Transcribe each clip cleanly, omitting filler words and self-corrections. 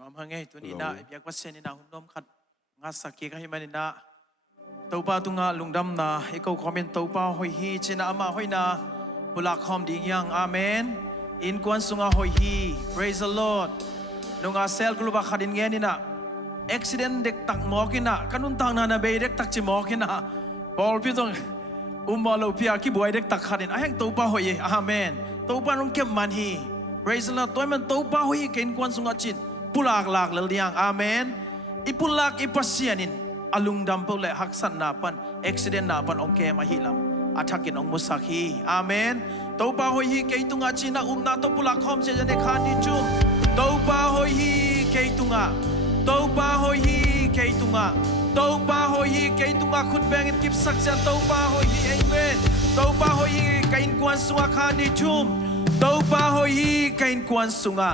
น้อมหางไงตัวนี้นะเบียกว่าเซนินะหุ่นน้อมขัดงัดสักเกก็ให้มันนะตัวป้าตุงะลุงดำนะให้เขาคอมเมนต์ตัวป้าหอยฮีเจนะอามาหอยนะบุลักคอมดียังอาเมนอินกวนสุงะหอยฮี praise the Lord ลุงอาเซลกลุบะขัดินเงี้ยนี่นะaccident เด็กตักหมอกินนะกันนุ่นตังนานาเบย์เด็กตักจิหมอกินนะบอลพี่ต้องมาลูพิอาคิบวยเด็กตักขัดินไอ้แห่งตัวป้าหอยอาเมนตัวป้าต้องเก็บมันฮี praise the Lord ตัวมันตัวป้าหอยกินกวนสุงะจินปุลากหลากเลยยังอาเมนอิปุลากอิปัสเซียนินอลุงดำเปล่าหักสันนาปันอุบิเหตุนาปันองเกมาฮิลัมอาทักินองมุสักฮีอาเมนตัวป้าหอยเกยตุงอาจินะนาตัวปุลากคอมเจเจเนคานิจุตัวป้าหอยเกยตุงอาตัวป้าหอยเกยตุงอาตัวป้าหอยเกยตุงอาขุดแบงอินกิบสักเซนตัวป้าหอยเอเมนตัวป้าหอยเกยกวนสุงาคานิจุตัวป้าหอยเกยกวนสุงา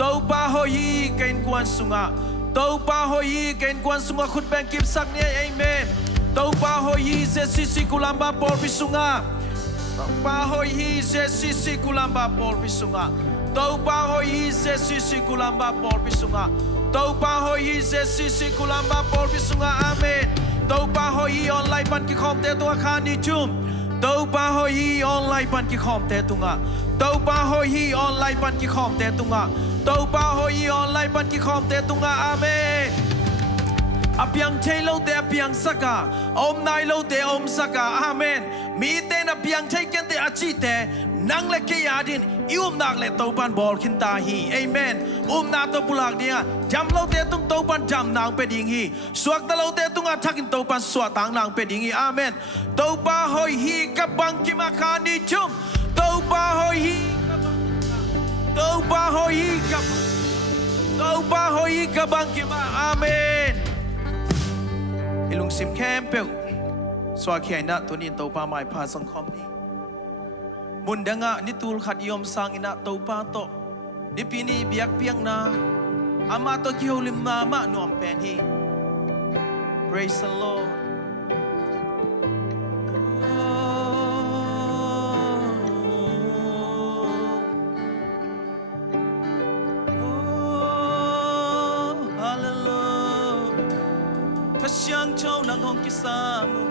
ตัวป้าหอยเกยกวนสุงาตัวป้าหอยเกยกวนสุงาขุดแบงกิบสักเนี่ยเอเมนตัวป้าหอยเจสิสิกุลัมบาปอลพิสุงาตัวป้าหอยเจสิสิกุลัมบาปอลพิสุงาตัวป้าหอยเจสิสิกุลัมบาปอลพิสุงาตัวป้าหอยเจสิสิกุลัมบาปอลพิสุงาอาเมนตัวป้าหอยออนไลน์ปันกิคอมเตตัวคานิจุมตัวป้าหอยออนไลน์ปันกิคอมเตตุงาตัวป้าหอยออนไลน์ปันกิคอมเตตุงาตัวป้าหอยออนไลน์ปันกิคอมเตตุงาอาเมนอภิยังเทโลเตอภิยังสักกาอมนายโลเตอมสักกาอาเมนมีเตนอภิยังเทกันเตอาจิเตนังเล็กยาดินอิมนักเล็กตัวปันบอลขินตาฮีเอเมนนาตัวปุลักเนี่ยจำโลเตตุงตัวปันจำนางเป็ดยิงฮีสวกตะโลเตตุงอาทักินตัวปันสวดต่างนางเป็ดยิงฮีอาเมนตัวป้าหอยฮีกับบังกิมาคานิจุมตัวป้าหอยฮีตัวป้าหอยฮีกับตัวป้าหอยฮีกับบังกิมาอาเมนไอ้ลุงซิมแคมเปิลสวาเขียนนะตัวนี้ตัวป้าหมายพาสังคมนี้มุนดังะนิตูลขัดยมสังอินะตัวป้าโตนิปีนี้เบียกเปียงนาอามาโตกิโอลิมนามะนวมเป็นฮี Praise the Lord Pasyang chow nang hong kisamu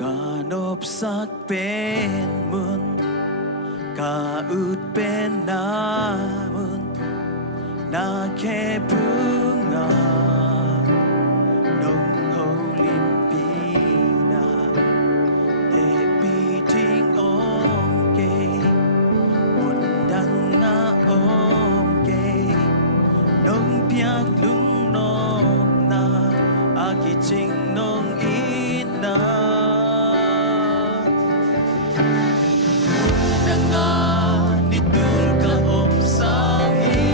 Ganop sakเป็นมุนกาอุดเป็นนามุนนาแค่พึ่งงานงโฮลิมปีนาเตปีทิ้งอมเกมุนดังนาอมเกนงเปียกลุงนมนาอากิจิงนงอีนาNitul ka om sangi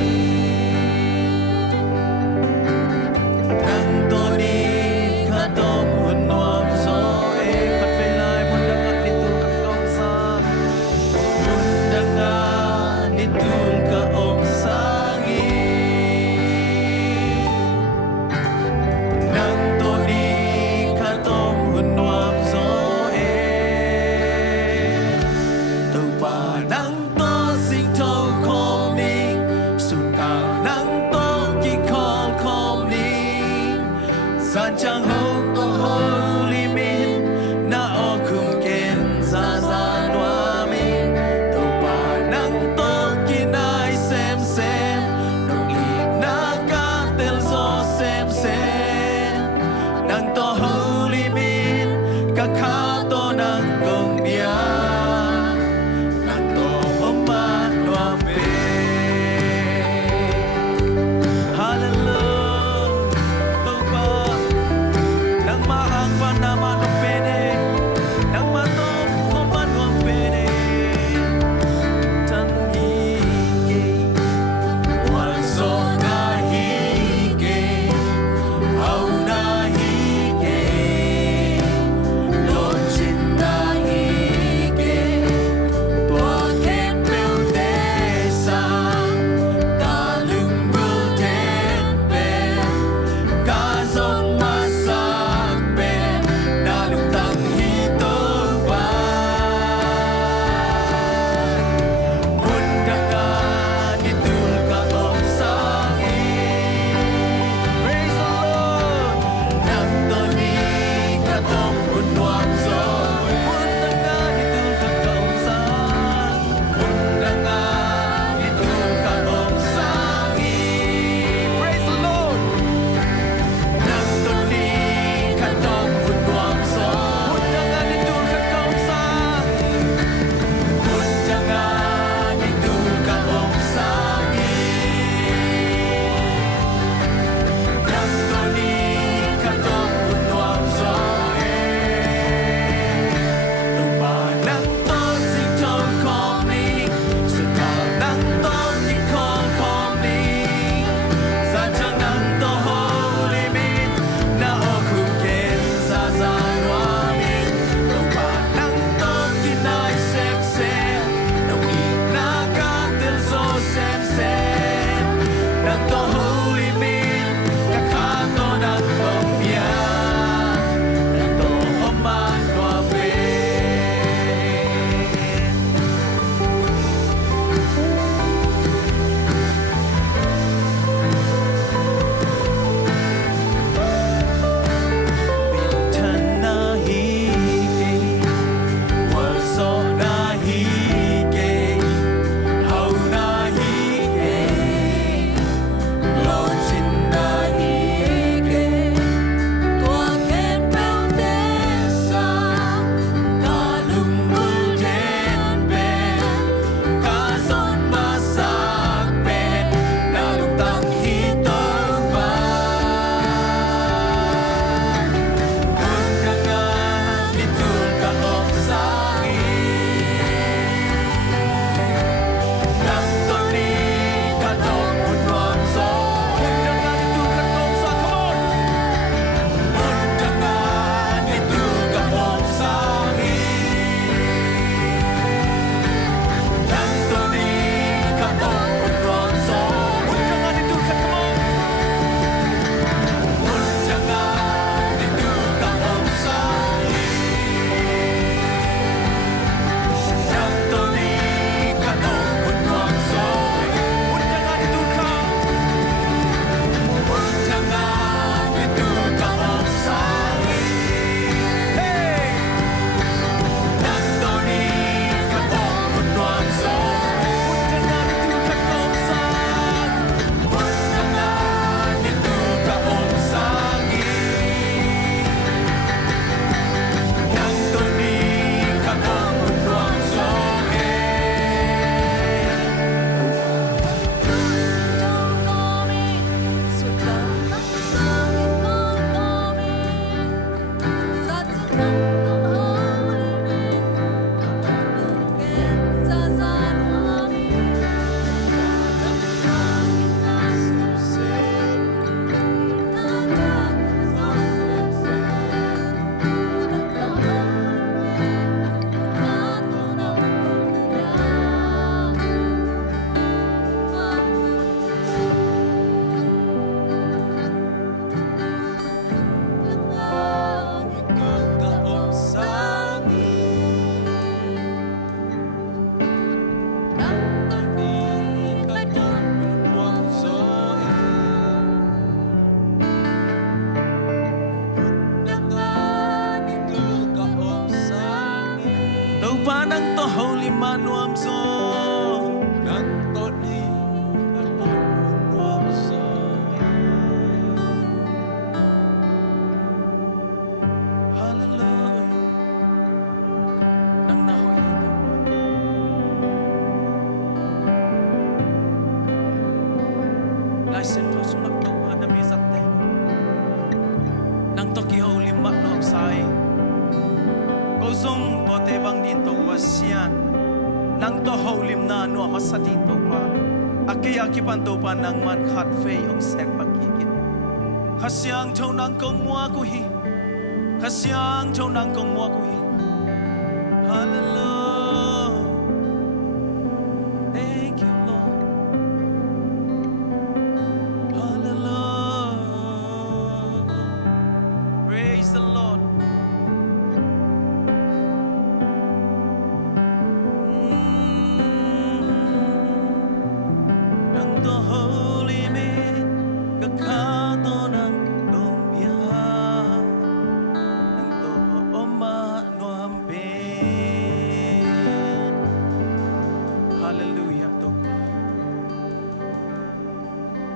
pa nang to holy manuam so nang to ni manuam so hallelujah nang nahoy ito lai sen to sumak to pa na mi sat te nang to ki holy manuam sai câu dung to te bang din to wasian nang to holim na no masatin to pa akia kipan to pa nang man khat fe ong sek pakikit khasyang chau nang kong mua ku hi khasyang chau nang kong mua ku hi hallelujah thank you Lord hallelujah praise the Lord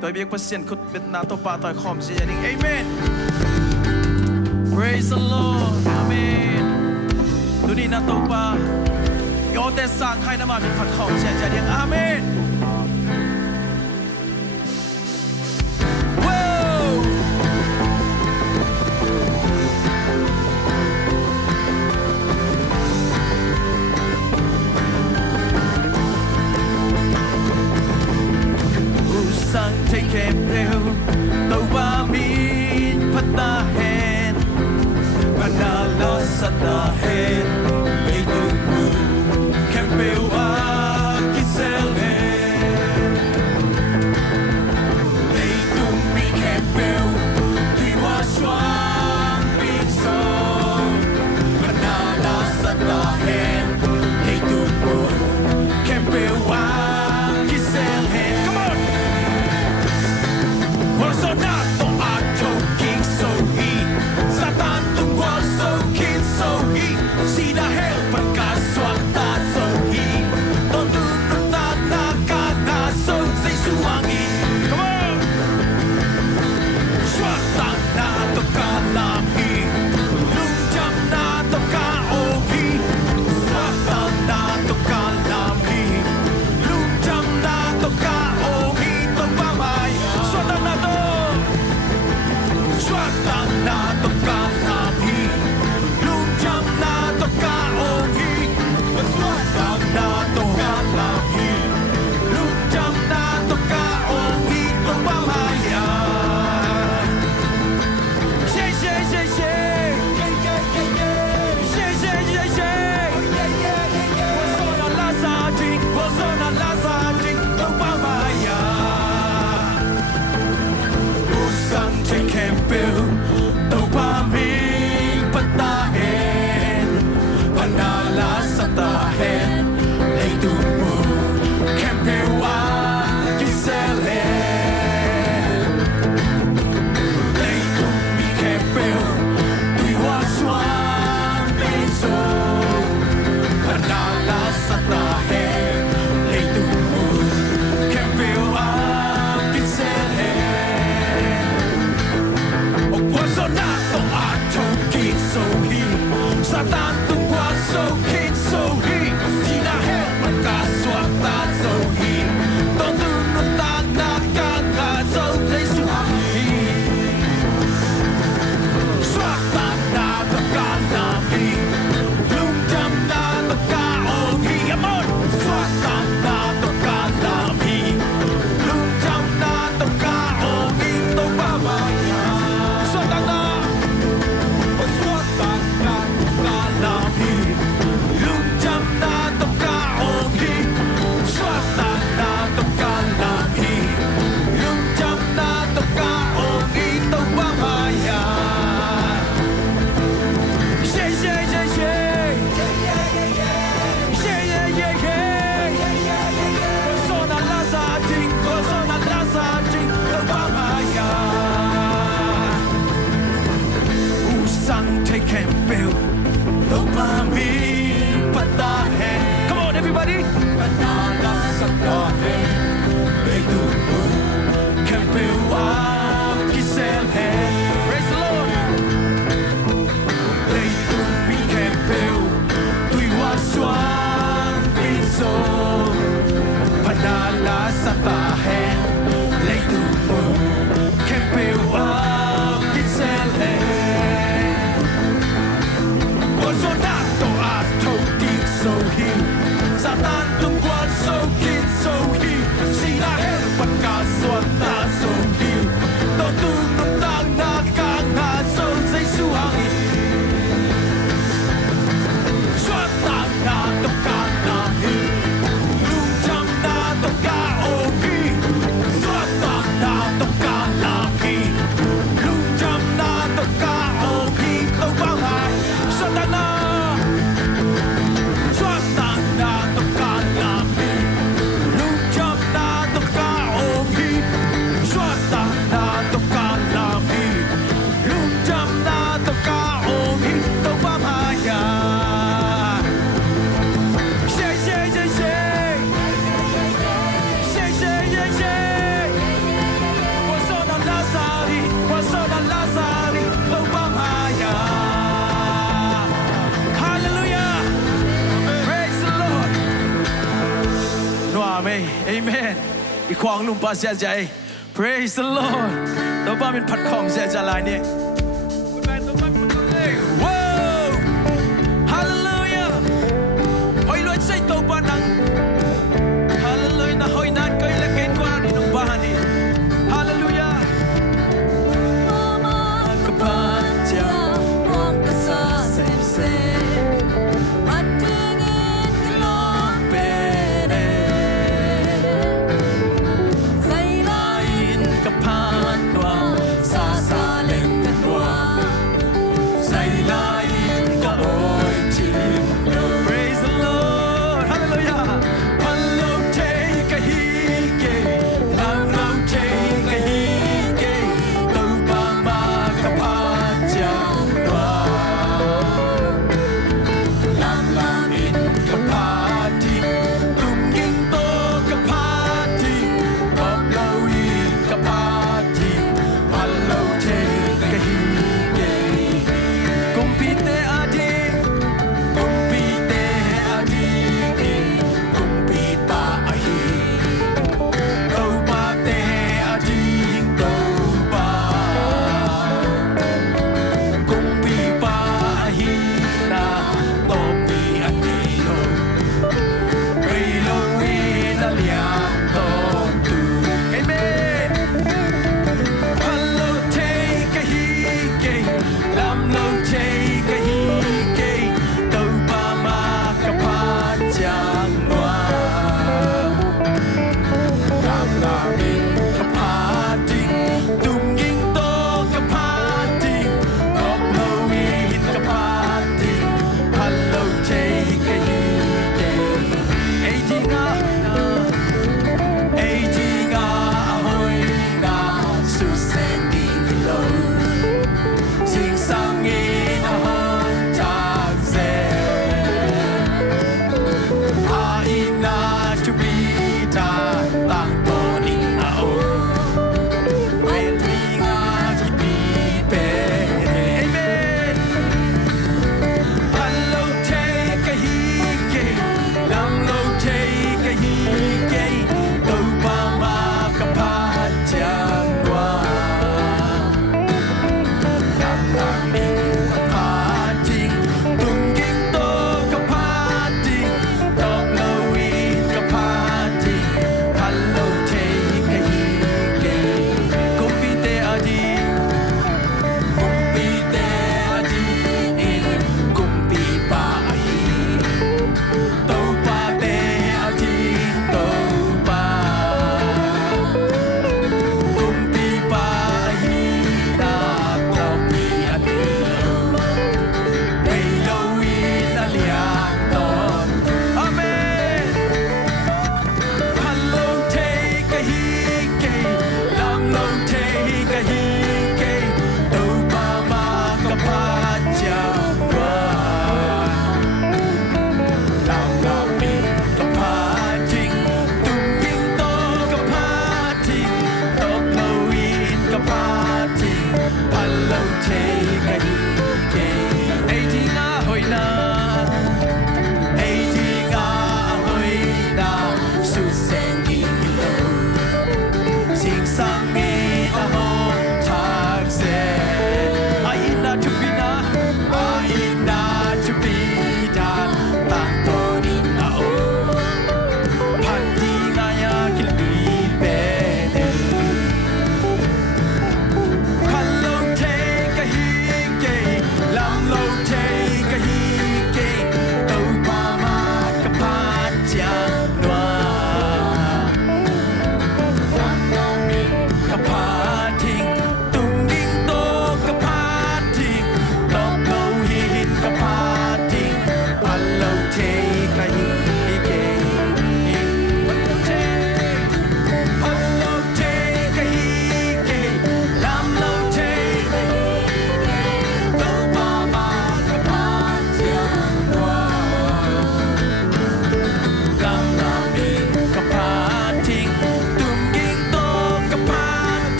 tôi biết pasien khut bet na to pa tôi khom si ani amen praise the Lord amen du ni na to pa yo te sang khai na ma bin phat khom si ja ding amen sang take em theo tàu ba min phát ta hen và na lo sa ta hen lấy từ mưa kem bêu a kisel hen lấy từ mi kem bêu tuy hoa xoang bin sông và na lo sa ta hen lấy từ mưa kem bêu a kisel hen come on Sonato ato king so he Satan tung wal so king so he See the hell pagka swata so he Don't do ta na ka na so say suwangi Come on Swata na to ka lam he Lung jam na to ka o he Swata na to ka lam he Lung jam na to ka o he To pa mai Swata na to Swata na to ka lam hi Lung jam na to ka ong hi Swata na to ka lam hi Lung jam na to ka ong hi Tung pa maya Say say say say Say say say say Waso na la sa jing Waso na la sa jing Tung pa maya Usang take and build tàu ba mình bắt ta hen panala sa ta hen lấy tu mù kem bêu a kisel hen lấy tu mi kem bêu tuy hoa xoan bên sông panala sa ta hen lấy tu mù kem bêu a kisel hen Sonato ato king so he Satan tung wa so king so he See panalasaklahe Leitumu Kempewa Kiselhe Praise the Lord Leitumi Kempeu Tuiwa Swan Pinso Panalasaklahe Leitumu Kempewa Kiselhe Sonato ato dik so hi Satan tung kwan so kin so hi Sina her pagka swata so hi To tung tang na kang na so say suhangi Swata na to ka na hi Lung cham na to ka o hi Swata na to ka na hi Lung cham na to ka o hi To bang hai Swata na Amen อีกควางลุงป้าเสียใจ Praise the Lord ตัวป้าเป็นผัดคอมเสียใจลายนี้ Wow Hallelujah หอยลอยใจตัวป้านัง Hallelujah นะหอยนั้นก็ยังเก่งกว่านี่น้องบ้านนี่ Hallelujah Mama kepanjang wong kesa semse Hãy subscribe cho kênh Ghiền Mì Gõ Để không bỏ lỡ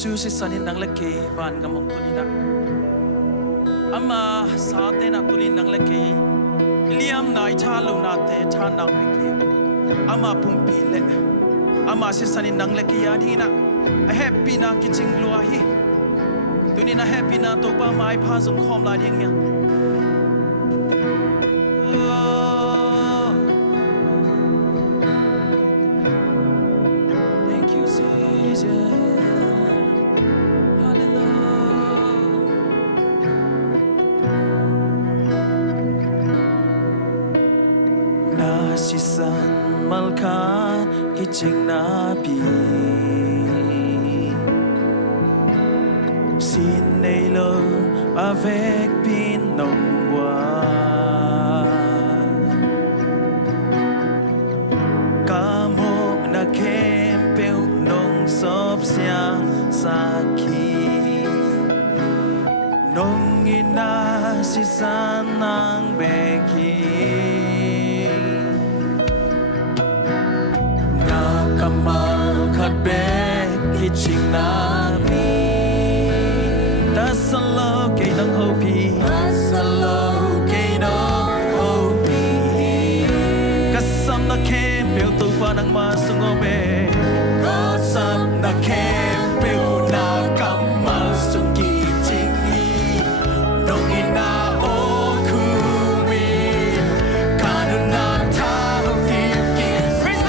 Yesu si sanin nang laki van kamong tulina ama sa te na tulin nang laki liam na ithalo na te thanang biki ama pumpi le ama si sanin nang laki ani na happy na kiching lua hi tuni na happy na to pa mai pha song khom la ding yang thank you Jesus Nasisan malkan kiching nabi Xin nay lo avec pin nông hoa Cả một na kem bèo nông sop xiang sa khi Nông ina si san nang bè khi Kamal khat be kiching na mi tasalo ke nang hopi tasalo ke nang hopi kasam na kem pe tu pa nang ma sungo me kasam na kem pe na kamal sungi chingi nong ina o kumi kanuna ta hoki praise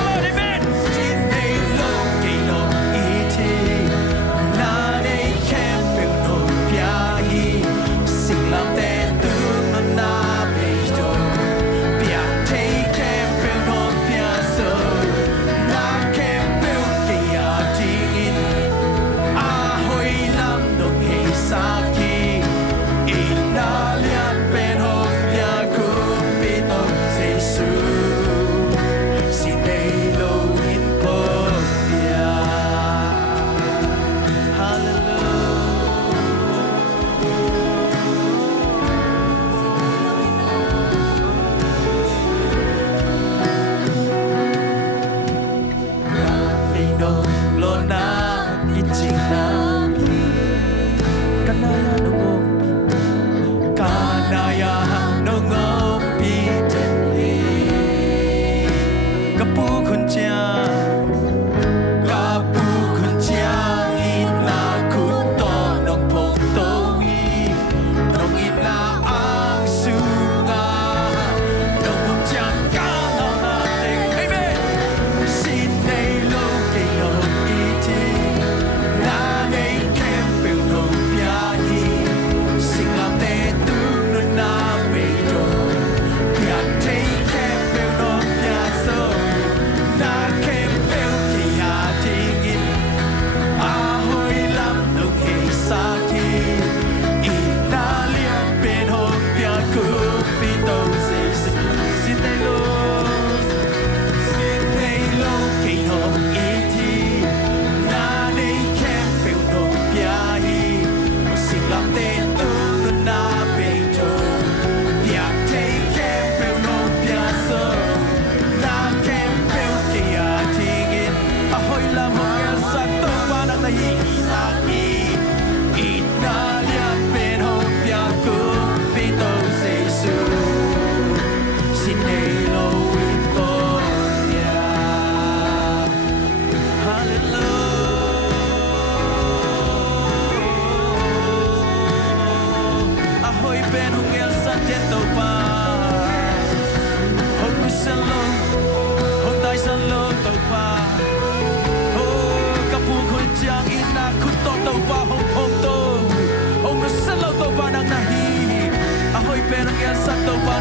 the Lord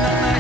amen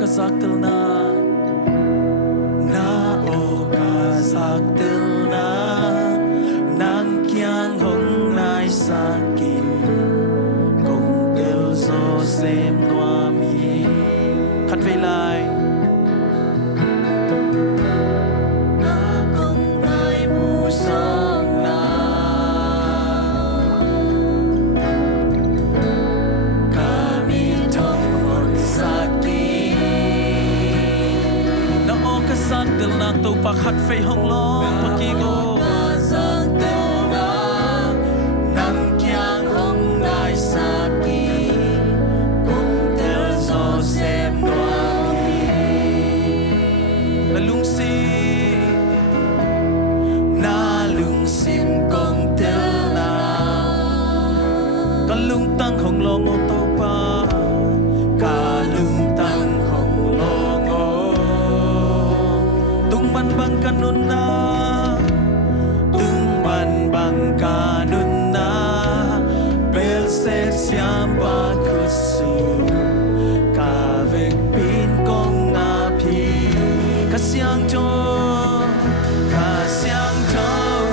kasaktilna na o kasaktilna nang kyang hong nai sakin kong til so sem noa mi khát về lại na kong nai bu song na kami thong hon sakin na o kasaktil na tu pa khát về hong long pa ki go lung tăng hồng long ô tô pa cả lung tăng hồng long ô tung ban bang kanun na tung ban bang kanun na bel se siam ba kusu ka vek pin kong na pi ka siang cho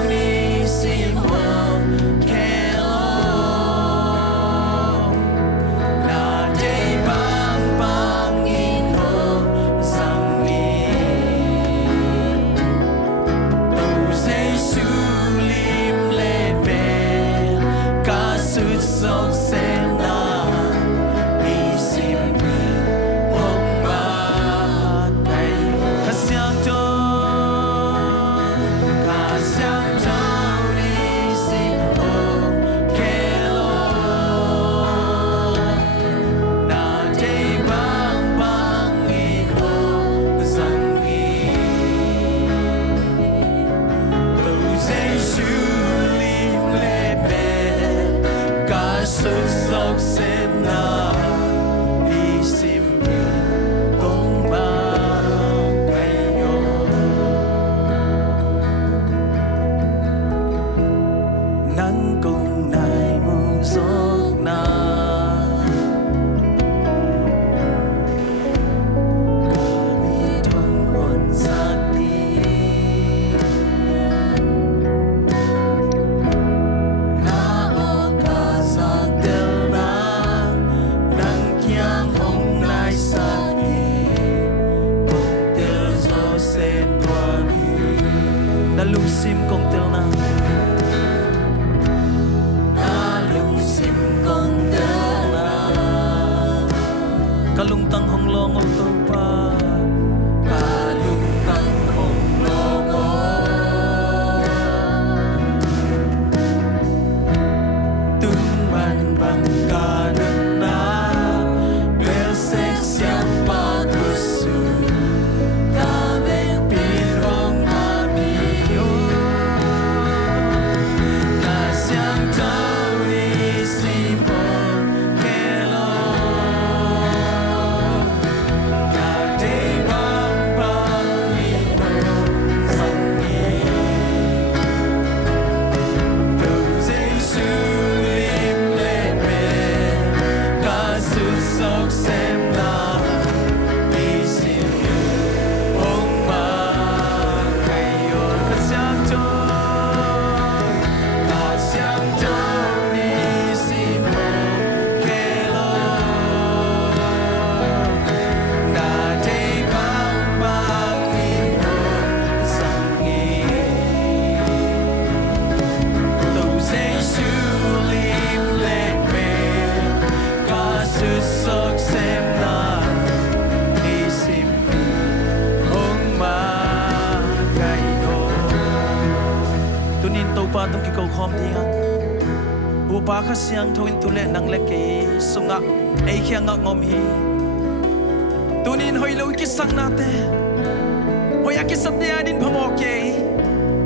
ni sim ho lung sim kong tel na lung sim kong tel na kalung tang hong long ô tô pa kalung tang hong long ô tung ban bang kanun na bel se siam pa kusu ka vek pin hong pa tung kikaw khom dia upa kha siang thoin tu le nang le ke sunga ei khiang ngom hi tunin hoi lo ki sang na te hoya ki sat dia din phamo ke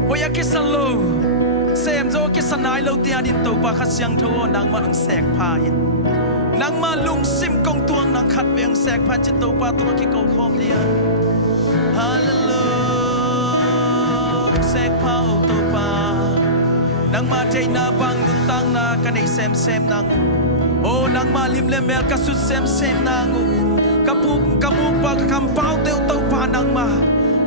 hoya ki san lo sem zo ki sanai lo dia din to pa kha siang tho nang ma ang sek pha in nang ma lung sim kong tuang nang khat veng sek phan chin to pa tung kikaw khom dia hallelujah sek pha o to pa nang ma jay na bang nun tang na kanay sem nang o nang ma lim lemel kasut sem nang kapuk pa kakampaw tau pa nang ma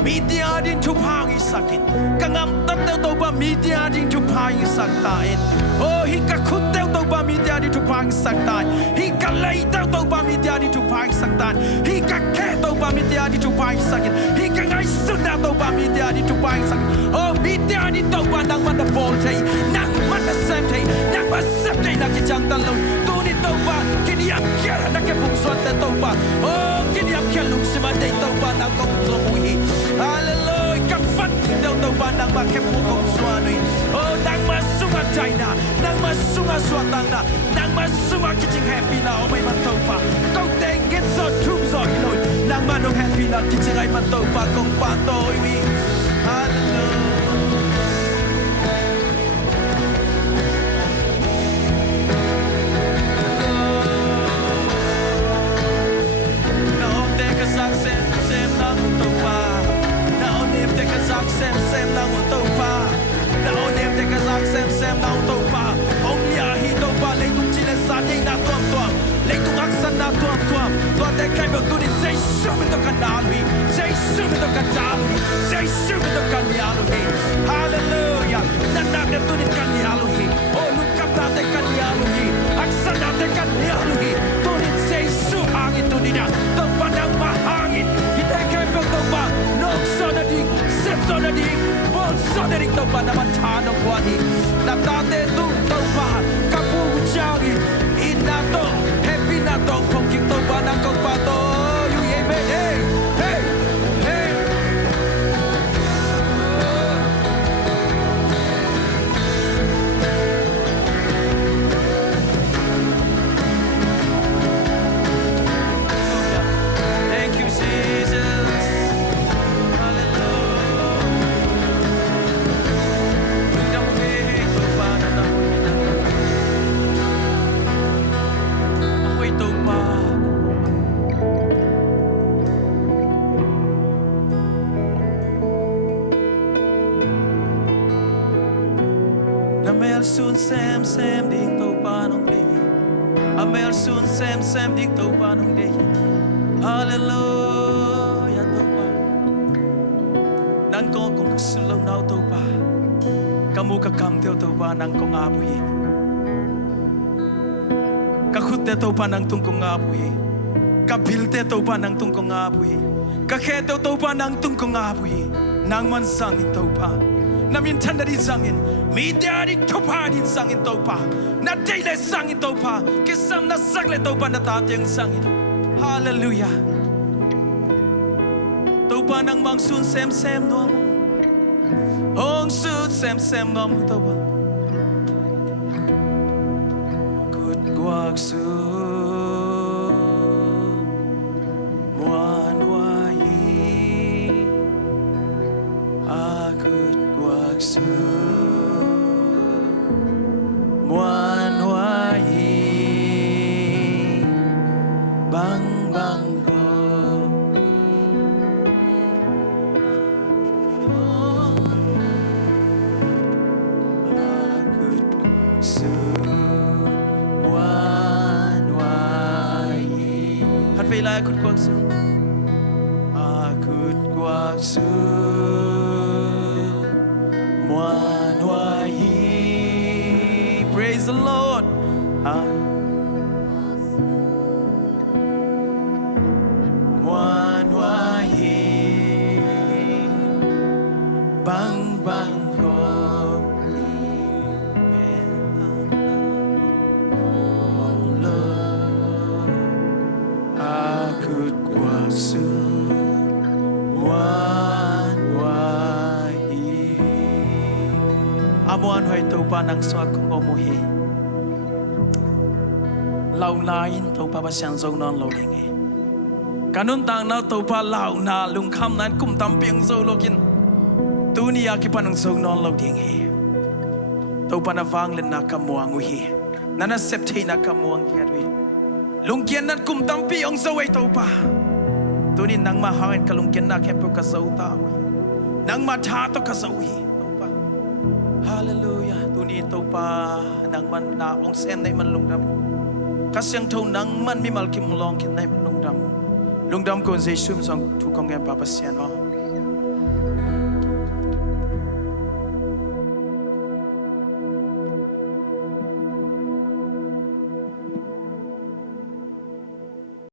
media din tupang isakin kangam tau pa media din tupang isaktain oh hikakut tau pa media din tupang isaktain hikalay tau pa media din tupang isaktain hikake tau pa media din tupang isakin hikangai sunda tau pa media din tupang isakin oh media din tau pa nang mana volte nang mana semte nang masepte na kijang talong tuni tau pa kiniam kera na kepung suante tau pa oh kiniam kelung simadeng tau pa nang kong zomuhi hallelujah kafat tau pa nang makepung kong suanui oh nang masunga China nang masunga suatang na nang masunga kijing happy na oh may man tau pa kong teng get so troop so iloi nang manong happy na kijing ay man tau pa kong patoy wi hallelujah sem nang tau pa na onem te kazak sem nang tau pa ong ya hi tau pa le tung chi le sa dei na tuam tuam le tung aksan na tuam tuam to te kai bo tu ni sei shu mi to kanal wi sei shu mi to kanal wi sei shu mi to kanal wi hallelujah na na te tu ni kanal wi oh lu kap ta te kanal wi aksan na te kanal wi to ni sei shu angin tu ni na to pa nang ma angin kita kai bo tau pa no so na di so na di bol so na di tau pa na matano kwani na tate tu tau pa kapu changi inato happy na to pongking tau pa na kong pa to you amen hey hey hey thank you Jesus soon sem ding tau pa nong day amel soon sem ding tau pa nong day hallelujah tau pa nang ko kong sulong nau tau pa kamu ka kam tau pa nang kong abuhi ka khut te tau pa nang tung kong abuhi ka bil te tau pa nang tung kong abuhi ka khe tau pa nang tung kong abuhi nang man sang tau pa namin tanda di sangin media di topa di sangin topa na daily sangin topa kisam na sagle topa na tatyang sangin hallelujah topa nang mang sun sem no hong sun sem no topa good guak su muan wai akut su muan wai bang bang go akut su muan wai hat vela akut kuak su Muan wahi, praise the Lord. Muan wahi, bang bang ko. Oh Lord, akut kuasu. Amuan hoy tau pa nang swak kong omuhi lau nain tau pa basyang zong non lo lingi kanun tang na tau pa lau na lung kham nan kum tam piang zo lokin dunia ki panang zong non lo lingi tau pa na vang len na kamuang uhi nana septe na kamuang hiadwi lung kian nan kum tam piang zo way tau pa tunin nang mahangin ka lung kian na kempo ka zo ta nang matha to ka zo hi hallelujah tuni tau pa nang man na ong sem nai man lungdam kasyang thau nang man mi mal kim long kin nai man lungdam lungdam kon zai sum song thu kong ngam papa sian ho